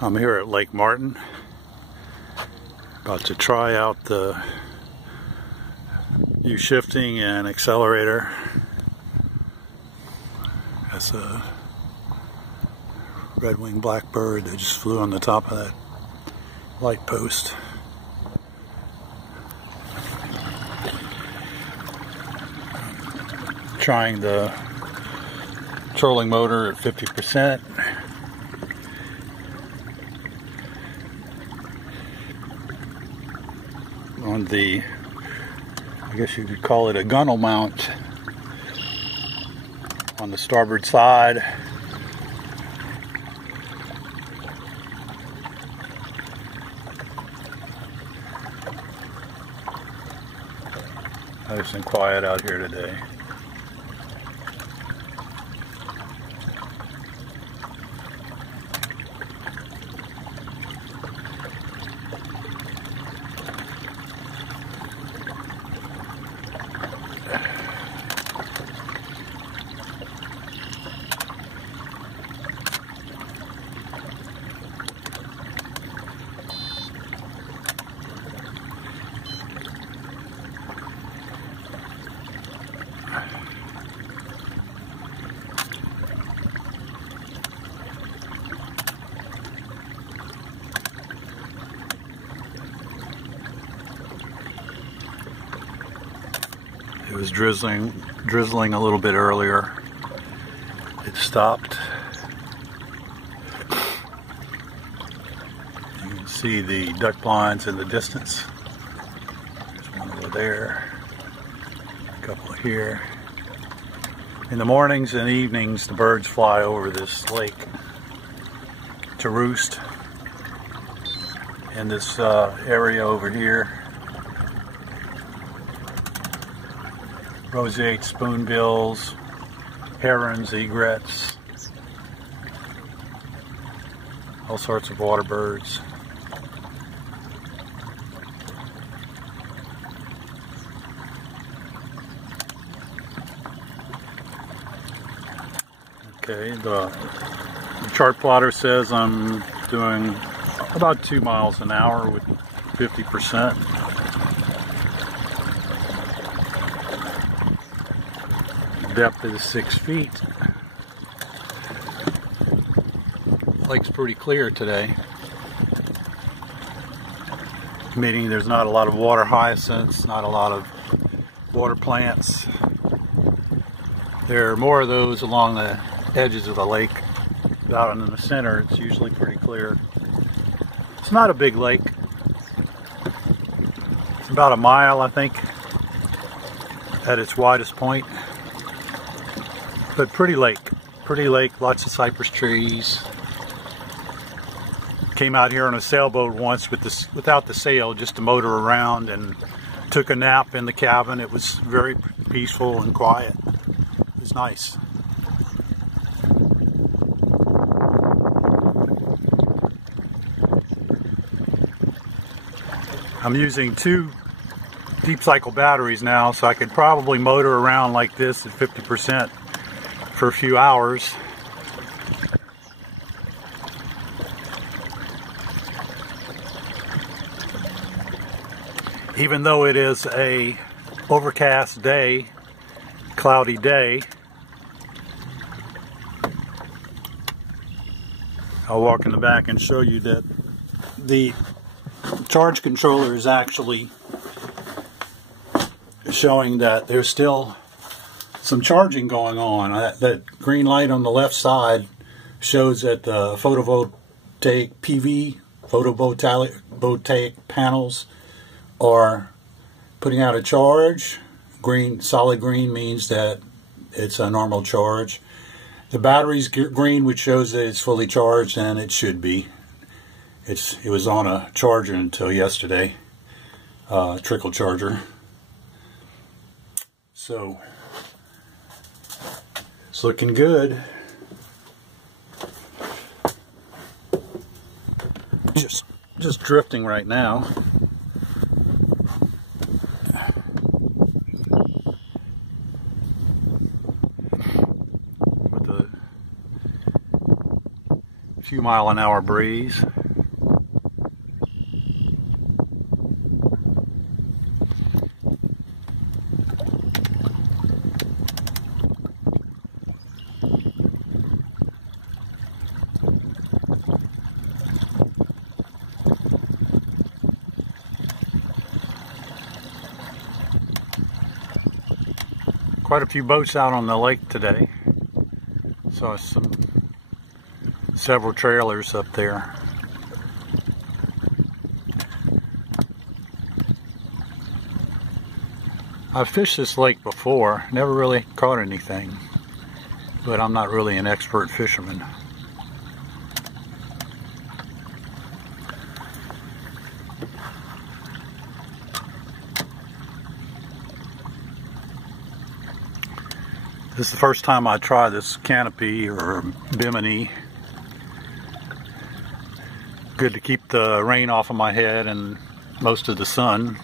I'm here at Lake Martin, about to try out the new shifting and accelerator. That's a red-winged blackbird that just flew on the top of that light post. Trying the trolling motor at 50%. On the, I guess you could call it a gunnel mount on the starboard side. Nice and quiet out here today. It was drizzling a little bit earlier. It stopped. You can see the duck blinds in the distance. There's one over there, a couple here. In the mornings and evenings, the birds fly over this lake to roost in this area over here. Roseate spoonbills, herons, egrets, all sorts of water birds. Okay, the chart plotter says I'm doing about 2 miles an hour with 50%. Depth is 6 feet. Lake's pretty clear today, meaning there's not a lot of water hyacinths, not a lot of water plants. There are more of those along the edges of the lake. Out in the center, it's usually pretty clear. It's not a big lake. It's about a mile, I think, at its widest point. But pretty lake, lots of cypress trees. Came out here on a sailboat once without the sail, just to motor around, and took a nap in the cabin. It was very peaceful and quiet. It was nice. I'm using 2 deep cycle batteries now, so I could probably motor around like this at 50% for a few hours. Even though it is a overcast day, cloudy day, I'll walk in the back and show you that the charge controller is actually showing that there's still some charging going on. That green light on the left side shows that the photovoltaic panels are putting out a charge. Green, solid green, means that it's a normal charge. The battery's green, which shows that it's fully charged, and it should be. It was on a charger until yesterday, trickle charger. So it's looking good. Just drifting right now. With a few mile-an-hour breeze. Quite a few boats out on the lake today. Saw several trailers up there. I've fished this lake before, never really caught anything, but I'm not really an expert fisherman. This is the first time I try this canopy or bimini. Good to keep the rain off of my head and most of the sun.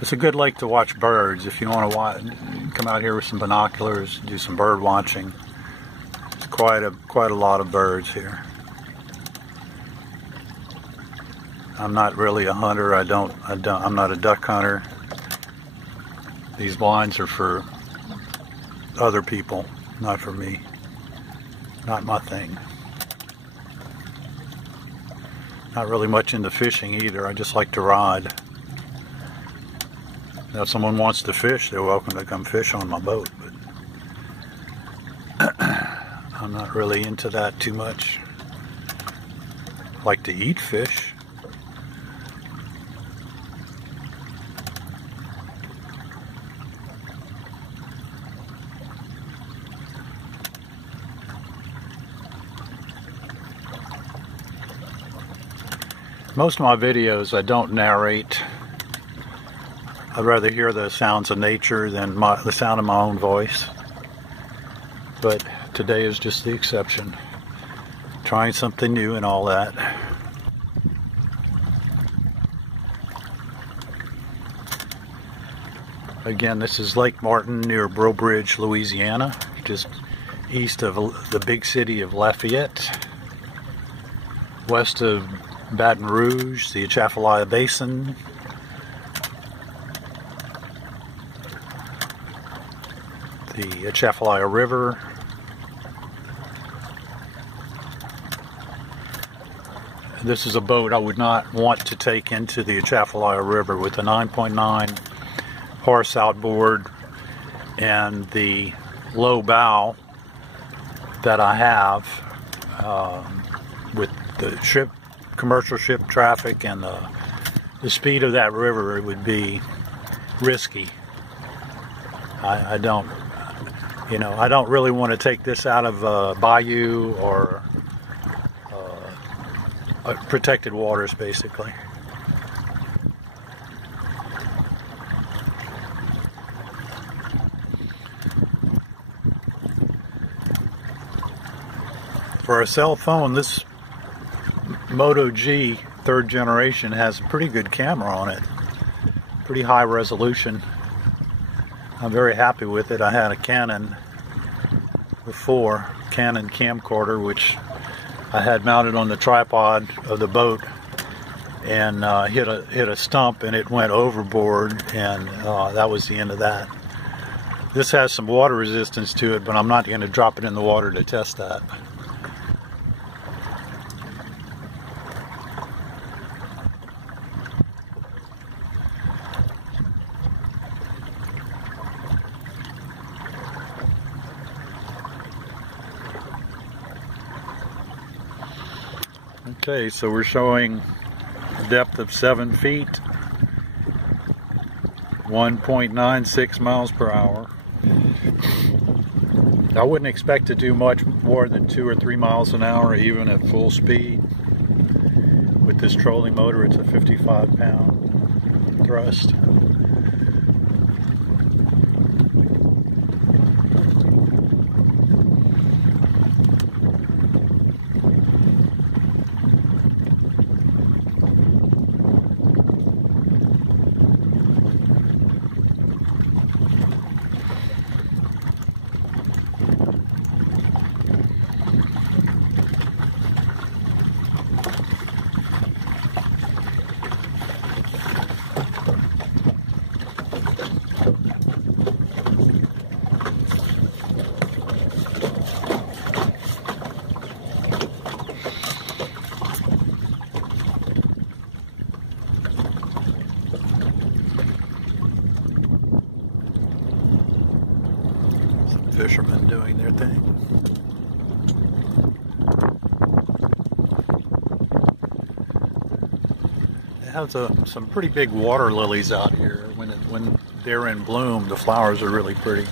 It's a good lake to watch birds. If you want to come out here with some binoculars, do some bird watching. There's quite a lot of birds here. I'm not really a hunter. I'm not a duck hunter. These blinds are for other people, not for me. Not my thing. Not really much into fishing either. I just like to ride. Now, if someone wants to fish, they're welcome to come fish on my boat, but I'm not really into that too much. I like to eat fish. Most of my videos I don't narrate. I'd rather hear the sounds of nature than the sound of my own voice. But today is just the exception. Trying something new and all that. Again, this is Lake Martin near Breaux Bridge, Louisiana, just east of the big city of Lafayette, west of Baton Rouge, the Atchafalaya Basin, the Atchafalaya River, this is a boat I would not want to take into the Atchafalaya River with a 9.9 horse outboard and the low bow that I have with the commercial ship traffic and the speed of that river. It would be risky. I don't really want to take this out of bayou or protected waters, basically. For a cell phone, this Moto G 3rd generation has a pretty good camera on it. Pretty high resolution. I'm very happy with it. I had a Canon before, Canon camcorder, which I had mounted on the tripod of the boat and hit a stump and it went overboard, and that was the end of that. This has some water resistance to it, but I'm not going to drop it in the water to test that. Okay, so we're showing a depth of 7 feet, 1.96 miles per hour. I wouldn't expect to do much more than 2 or 3 miles an hour, even at full speed. With this trolling motor, it's a 55-pound thrust. fishermen doing their thing. It has some pretty big water lilies out here. When they're in bloom, the flowers are really pretty.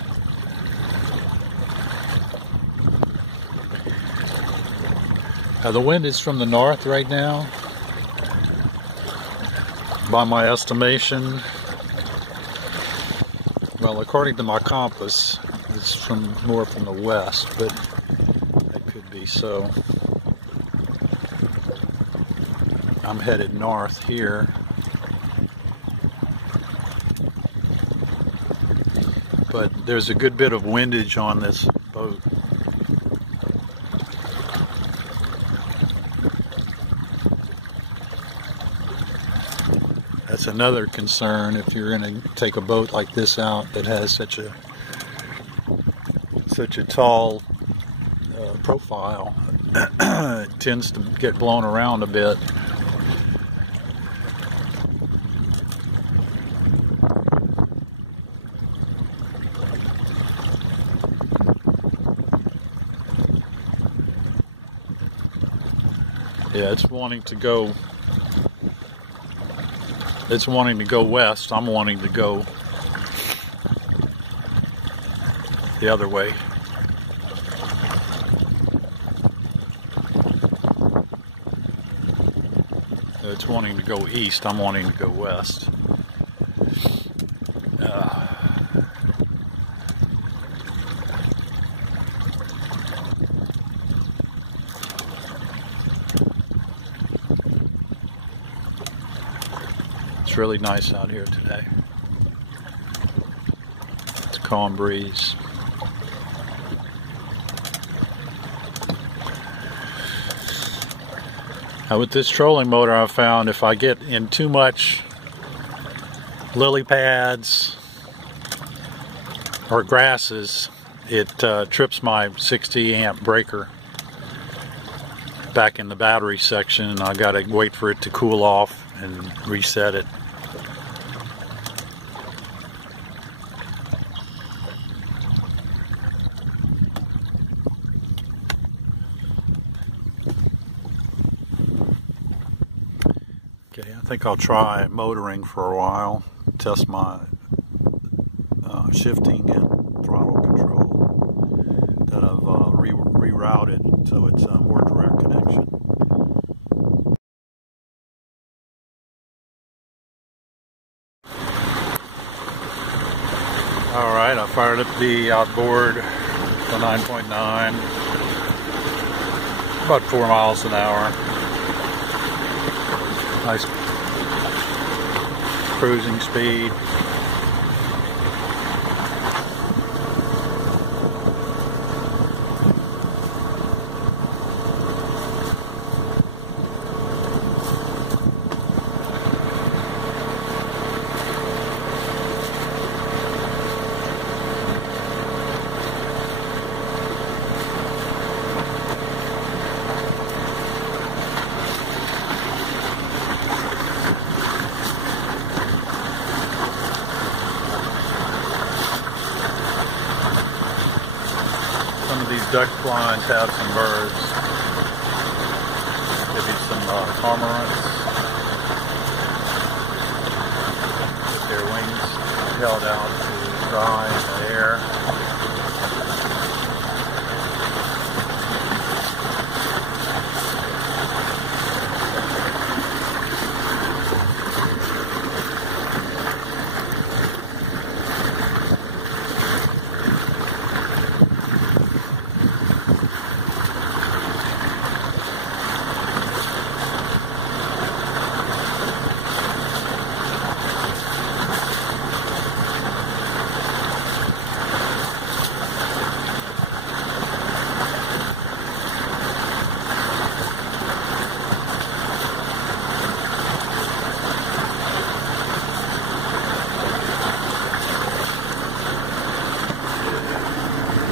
The wind is from the north right now. By my estimation, well, according to my compass, it's from more from the west, but that could be so. I'm headed north here. But there's a good bit of windage on this boat. That's another concern if you're going to take a boat like this out that has such a tall profile. It tends to get blown around a bit. Yeah, it's wanting to go west. I'm wanting to go the other way. It's wanting to go east. I'm wanting to go west. It's really nice out here today. It's a calm breeze. Now with this trolling motor, I've found if I get in too much lily pads or grasses, it trips my 60 amp breaker back in the battery section, and I gotta wait for it to cool off and reset it. Okay, I think I'll try motoring for a while, test my shifting and throttle control that I've rerouted so it's a more direct connection. Alright, I fired up the outboard, the 9.9, about 4 miles an hour. Nice cruising speed. Some of these duck blinds have some birds. Maybe some cormorants with their wings held out to dry in the air.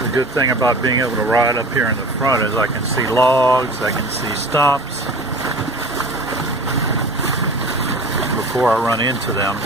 The good thing about being able to ride up here in the front is I can see logs, I can see stumps before I run into them.